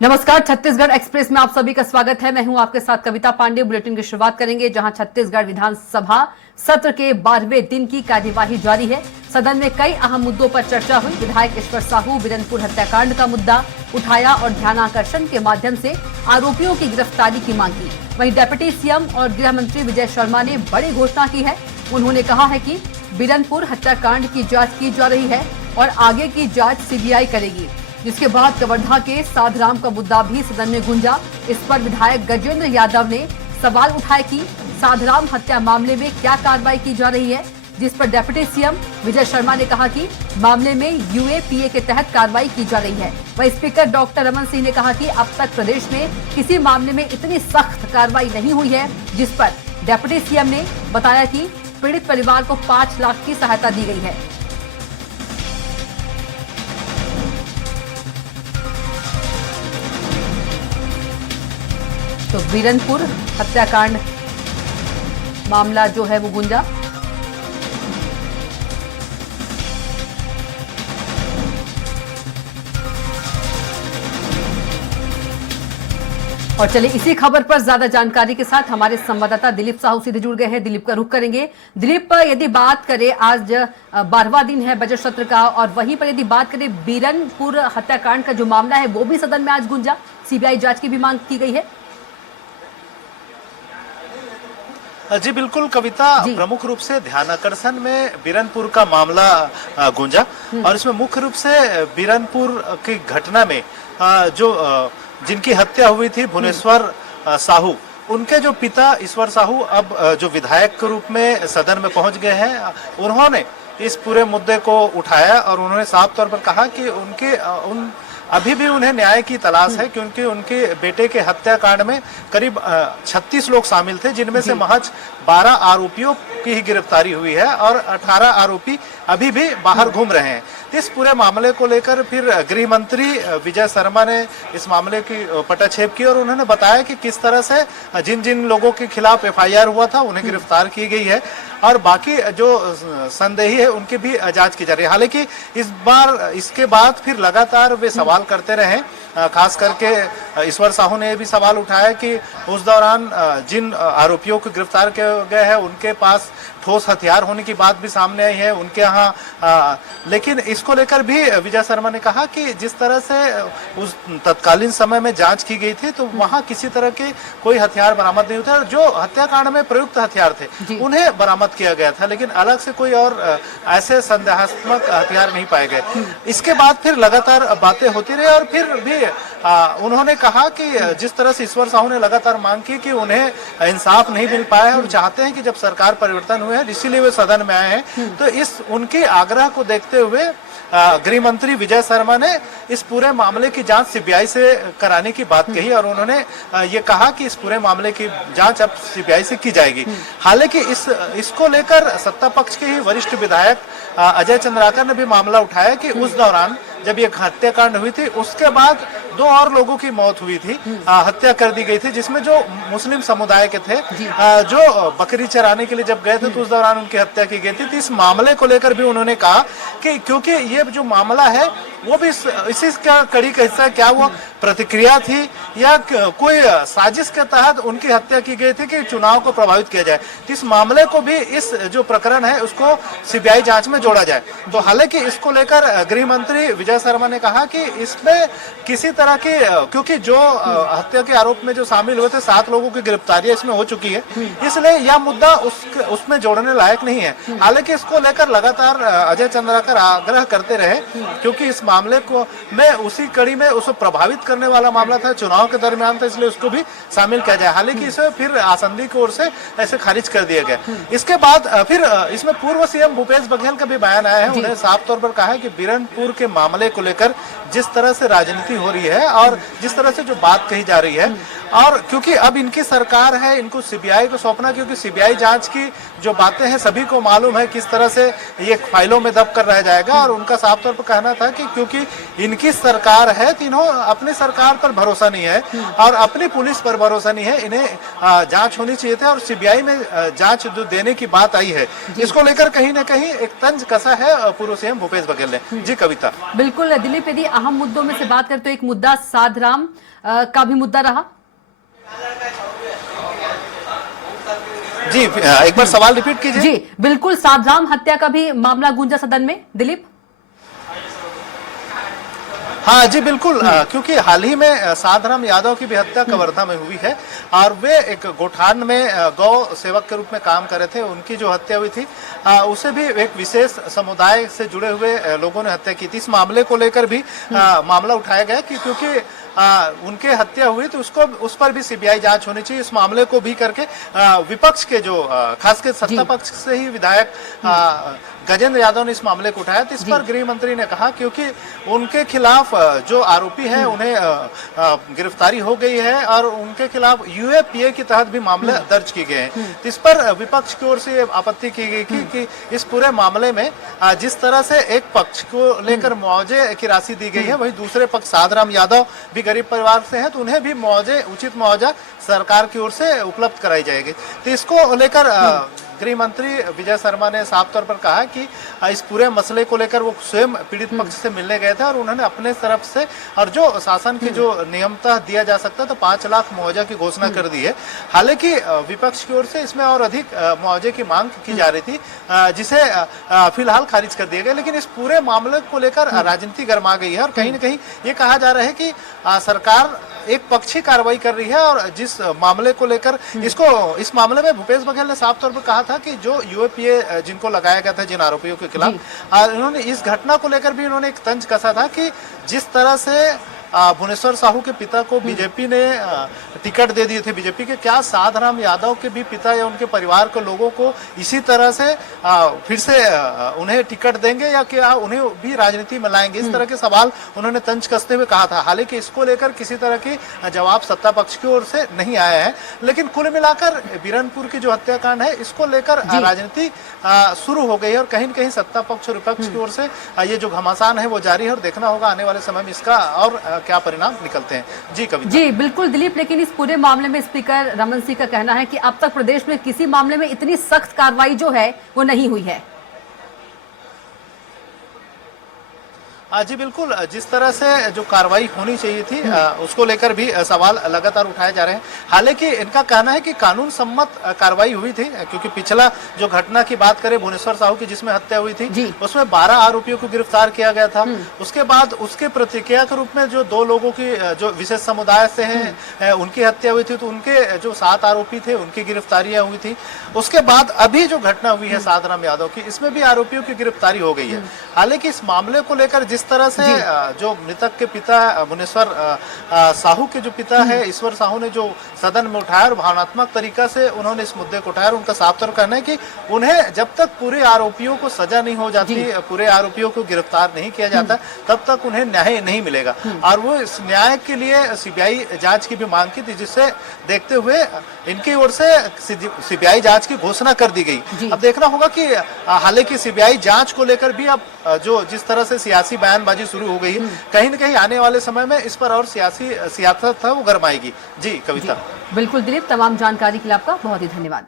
नमस्कार, छत्तीसगढ़ एक्सप्रेस में आप सभी का स्वागत है। मैं हूं आपके साथ कविता पांडे। बुलेटिन की शुरुआत करेंगे जहां छत्तीसगढ़ विधानसभा सत्र के 12वें दिन की कार्यवाही जारी है। सदन में कई अहम मुद्दों पर चर्चा हुई। विधायक ईश्वर साहू बिरनपुर हत्याकांड का मुद्दा उठाया और ध्यानाकर्षण के माध्यम से आरोपियों की गिरफ्तारी की मांग की। वहीं डिप्टी सीएम और गृह मंत्री विजय शर्मा ने बड़ी घोषणा की है। उन्होंने कहा है कि बिरनपुर हत्याकांड की जांच की जा रही है और आगे की जांच सीबीआई करेगी। जिसके बाद कवर्धा के साधराम का मुद्दा भी सदन में गूंजा। इस पर विधायक गजेंद्र यादव ने सवाल उठाए कि साधराम हत्या मामले में क्या कार्रवाई की जा रही है, जिस पर डिप्टी सीएम विजय शर्मा ने कहा कि मामले में यूएपीए के तहत कार्रवाई की जा रही है। वहीं स्पीकर डॉक्टर रमन सिंह ने कहा कि अब तक प्रदेश में किसी मामले में इतनी सख्त कार्रवाई नहीं हुई है, जिस पर डिप्टी सीएम ने बताया कि पीड़ित परिवार को 5 लाख की सहायता दी गई है। तो बिरनपुर हत्याकांड मामला जो है वो गूंजा। और चलिए इसी खबर पर ज्यादा जानकारी के साथ हमारे संवाददाता दिलीप साहू सीधे जुड़ गए हैं। दिलीप का रुख करेंगे। दिलीप, यदि बात करें आज 12वां दिन है बजट सत्र का, और वहीं पर यदि बात करें बिरनपुर हत्याकांड का जो मामला है वो भी सदन में आज गूंजा। सीबीआई जांच की भी मांग की गई है। जी बिल्कुल कविता, प्रमुख रूप से ध्यानाकर्षण में बिरनपुर का मामला गूंजा और इसमें मुख्य रूप से बिरनपुर की घटना में जो जिनकी हत्या हुई थी भुवनेश्वर साहू, उनके जो पिता ईश्वर साहू अब जो विधायक के रूप में सदन में पहुंच गए हैं, उन्होंने इस पूरे मुद्दे को उठाया और उन्होंने साफ तौर पर कहा कि अभी भी उन्हें न्याय की तलाश है, क्योंकि उनके बेटे के हत्याकांड में करीब 36 लोग शामिल थे, जिनमें से महज 12 आरोपियों की ही गिरफ्तारी हुई है और 18 आरोपी अभी भी बाहर घूम रहे हैं। इस पूरे मामले को लेकर फिर गृह मंत्री विजय शर्मा ने इस मामले की पटाक्षेप की और उन्होंने बताया कि किस तरह से जिन जिन लोगों के खिलाफ एफआईआर हुआ था उन्हें गिरफ्तार की गई है और बाकी जो संदेही है उनकी भी जांच की जा रही है। हालांकि इस बार इसके बाद फिर लगातार वे सवाल करते रहे, खास करके ईश्वर साहू ने भी सवाल उठाया कि उस दौरान जिन आरोपियों को गिरफ्तार किया गया है उनके पास ठोस हथियार होने की बात भी सामने आई है उनके यहाँ, लेकिन इसको लेकर भी विजय शर्मा ने कहा कि जिस तरह से उस तत्कालीन समय में जांच की गई थी तो वहां किसी तरह के कोई हथियार बरामद नहीं हुए थे और जो हत्याकांड में प्रयुक्त हथियार थे उन्हें बरामद किया गया था, लेकिन अलग से कोई और ऐसे संदेहास्पद हथियार नहीं पाए गए। इसके बाद फिर लगातार बातें होती रही और फिर भी उन्होंने कहा कि जिस तरह से ईश्वर साहू ने लगातार मांग की कि उन्हें इंसाफ नहीं मिल पाया है और चाहते हैं कि जब सरकार परिवर्तन हुए है इसीलिए वे सदन में आए हैं, तो इस उनके आग्रह को देखते हुए गृह मंत्री विजय शर्मा ने इस पूरे मामले की जांच सीबीआई से कराने की बात कही और उन्होंने ये कहा कि इस पूरे मामले की जांच अब सीबीआई से की जाएगी। हालांकि इसको लेकर सत्ता पक्ष के ही वरिष्ठ विधायक अजय चंद्राकर ने भी मामला उठाया कि उस दौरान जब ये हत्याकांड हुई थी उसके बाद 2 और लोगों की मौत हुई थी, हत्या कर दी गई थी, जिसमें जो मुस्लिम समुदाय के थे जो बकरी चराने के लिए जब गए थे तो उस दौरान उनकी हत्या की गई थी। तो इस मामले को लेकर भी उन्होंने कहा कि क्योंकि ये जो मामला है वो भी इसी का कड़ी का हिस्सा, क्या वो प्रतिक्रिया थी या कोई साजिश के तहत उनकी हत्या की गई थी कि चुनाव को प्रभावित किया जाए, तो इस मामले को भी इस जो प्रकरण है उसको सीबीआई जांच में जोड़ा जाए। तो हालांकि इसको लेकर गृह मंत्री विजय शर्मा ने कहा कि इसमें किसी तरह की, क्योंकि जो हत्या के आरोप में जो शामिल हुए थे 7 लोगों की गिरफ्तारी इसमें हो चुकी है, इसलिए यह मुद्दा उसमें जोड़ने लायक नहीं है। हालांकि इसको लेकर लगातार अजय चंद्राकर आग्रह करते रहे, क्योंकि इस मामले को में उसी कड़ी में उसको प्रभावित करने वाला मामला था, चुनाव के दरमियान था, इसलिए उसको भी शामिल किया जाए। हालांकि इसे फिर आसंदी की ओर से ऐसे खारिज कर दिया गया। इसके बाद फिर इसमें पूर्व सीएम भूपेश बघेल का भी बयान आया है। उन्होंने साफ तौर पर कहा है कि बिरनपुर के मामले को लेकर जिस तरह से राजनीति हो रही है और जिस तरह से जो बात कही जा रही है और क्योंकि अब इनकी सरकार है, इनको सीबीआई को सौंपना, क्योंकि सीबीआई जांच की जो बातें हैं सभी को मालूम है किस तरह से ये फाइलों में दब कर रह जाएगा। और उनका साफ तौर पर कहना था कि क्योंकि इनकी सरकार है तो इन्हों अपनी सरकार पर भरोसा नहीं है और अपनी पुलिस पर भरोसा नहीं है, इन्हें जांच होनी चाहिए थी। और सीबीआई में जांच जो देने की बात आई है, इसको लेकर कहीं ना कहीं एक तंज कसा है पूर्व सीएम भूपेश बघेल ने। जी कविता। बिल्कुल दिलीप, यदि अहम मुद्दों में से बात करें तो एक मुद्दा साधराम का भी मुद्दा रहा। जी एक बार सवाल रिपीट कीजिए। जी बिल्कुल, साधराम हत्या का भी मामला गूंजा सदन में दिलीप। हाँ जी बिल्कुल, क्योंकि हाल ही में साधराम यादव की भी हत्या कवर्धा में हुई है और वे एक गोठान में गौ सेवक के रूप में काम कर रहे थे। उनकी जो हत्या हुई थी उसे भी एक विशेष समुदाय से जुड़े हुए लोगों ने हत्या की थी। इस मामले को लेकर भी मामला उठाया गया कि क्योंकि उनके हत्या हुई तो उस पर भी सीबीआई जांच होनी चाहिए। इस मामले को भी करके विपक्ष के जो खासकर सत्ता पक्ष से ही विधायक गजेंद्र यादव ने इस मामले को उठाया। तो इस पर गृह मंत्री ने कहा क्योंकि उनके खिलाफ जो आरोपी हैं उन्हें गिरफ्तारी हो गई है और उनके खिलाफ यूएपीए के तहत भी मामले दर्ज किए गए हैं। तो इस पर विपक्ष की ओर से आपत्ति की गई कि इस पूरे मामले में जिस तरह से एक पक्ष को लेकर मुआवजे की राशि दी गई है, वही दूसरे पक्ष साधराम यादव भी गरीब परिवार से हैं तो उन्हें भी उचित मुआवजा सरकार की ओर से उपलब्ध कराई जाएगी। तो इसको लेकर गृह मंत्री विजय शर्मा ने साफ तौर पर कहा कि इस पूरे मसले को लेकर वो स्वयं पीड़ित पक्ष से मिलने गए थे और उन्होंने अपने तरफ से और जो शासन की जो नियमता दिया जा सकता तो 5 लाख मुआवजा की घोषणा कर दी है। हालांकि विपक्ष की ओर से इसमें और अधिक मुआवजे की मांग की जा रही थी, जिसे फिलहाल खारिज कर दिया गया। लेकिन इस पूरे मामले को लेकर राजनीति गर्मा गई है और कहीं न कहीं ये कहा जा रहा है कि सरकार एक पक्षी कार्रवाई कर रही है। और जिस मामले को लेकर इस मामले में भूपेश बघेल ने साफ तौर पर कहा था कि जो यूएपीए जिनको लगाया गया था जिन आरोपियों के खिलाफ, इन्होंने इस घटना को लेकर भी इन्होंने एक तंज कसा था कि जिस तरह से भुवनेश्वर साहू के पिता को बीजेपी ने टिकट दे दिए थे बीजेपी के, क्या साधराम यादव के भी पिता या उनके परिवार के लोगों को इसी तरह से फिर से उन्हें टिकट देंगे या क्या उन्हें भी राजनीति में लाएंगे? इस तरह के सवाल उन्होंने तंज कसते हुए कहा था। हालांकि इसको लेकर किसी तरह की जवाब सत्ता पक्ष की ओर से नहीं आया है। लेकिन कुल मिलाकर बीरनपुर की जो हत्याकांड है इसको लेकर राजनीति शुरू हो गई है और कहीं न कहीं सत्ता पक्ष और विपक्ष की ओर से ये जो घमासान है वो जारी है और देखना होगा आने वाले समय में इसका और क्या परिणाम निकलते हैं। जी कविता। जी बिल्कुल दिलीप, लेकिन इस पूरे मामले में स्पीकर रमन सिंह का कहना है कि अब तक प्रदेश में किसी मामले में इतनी सख्त कार्रवाई जो है वो नहीं हुई है। जी बिल्कुल, जिस तरह से जो कार्रवाई होनी चाहिए थी उसको लेकर भी सवाल लगातार उठाए जा रहे हैं। हालांकि इनका कहना है कि कानून सम्मत कार्रवाई हुई थी, क्योंकि पिछला जो घटना की बात करें भुवनेश्वर साहू की जिसमें हत्या हुई थी उसमें 12 आरोपियों को गिरफ्तार किया गया था। उसके बाद उसके प्रतिक्रिया के रूप में जो 2 लोगों की जो विशेष समुदाय से हैं उनकी हत्या हुई थी, तो उनके जो 7 आरोपी थे उनकी गिरफ्तारियां हुई थी। उसके बाद अभी जो घटना हुई है साधराम यादव की, इसमें भी आरोपियों की गिरफ्तारी हो गई है। हालांकि इस मामले को लेकर जिस तरह से जो मृतक के पिता भुवनेश्वर साहू के जो पिता है ईश्वर साहू ने जो सदन में उठाया और भावनात्मक तरीका से उन्होंने इस मुद्दे को उठाया, उनका साफ तौर कहना है कि उन्हें जब तक पूरे आरोपियों को सजा नहीं हो जाती, पूरे आरोपियों को गिरफ्तार नहीं किया जाता, तब तक उन्हें न्याय नहीं मिलेगा। और वो इस न्याय के लिए सीबीआई जांच की भी मांग की थी, जिससे देखते हुए इनकी ओर से सीबीआई जांच की घोषणा कर दी गई। अब देखना होगा कि हालांकि सीबीआई जांच को लेकर भी अब जो जिस तरह से सियासी बयानबाजी शुरू हो गई है, कहीं न कहीं आने वाले समय में इस पर और सियासत है वो गरमाएगी। जी कविता। बिल्कुल दिलीप, तमाम जानकारी के लिए आपका बहुत ही धन्यवाद।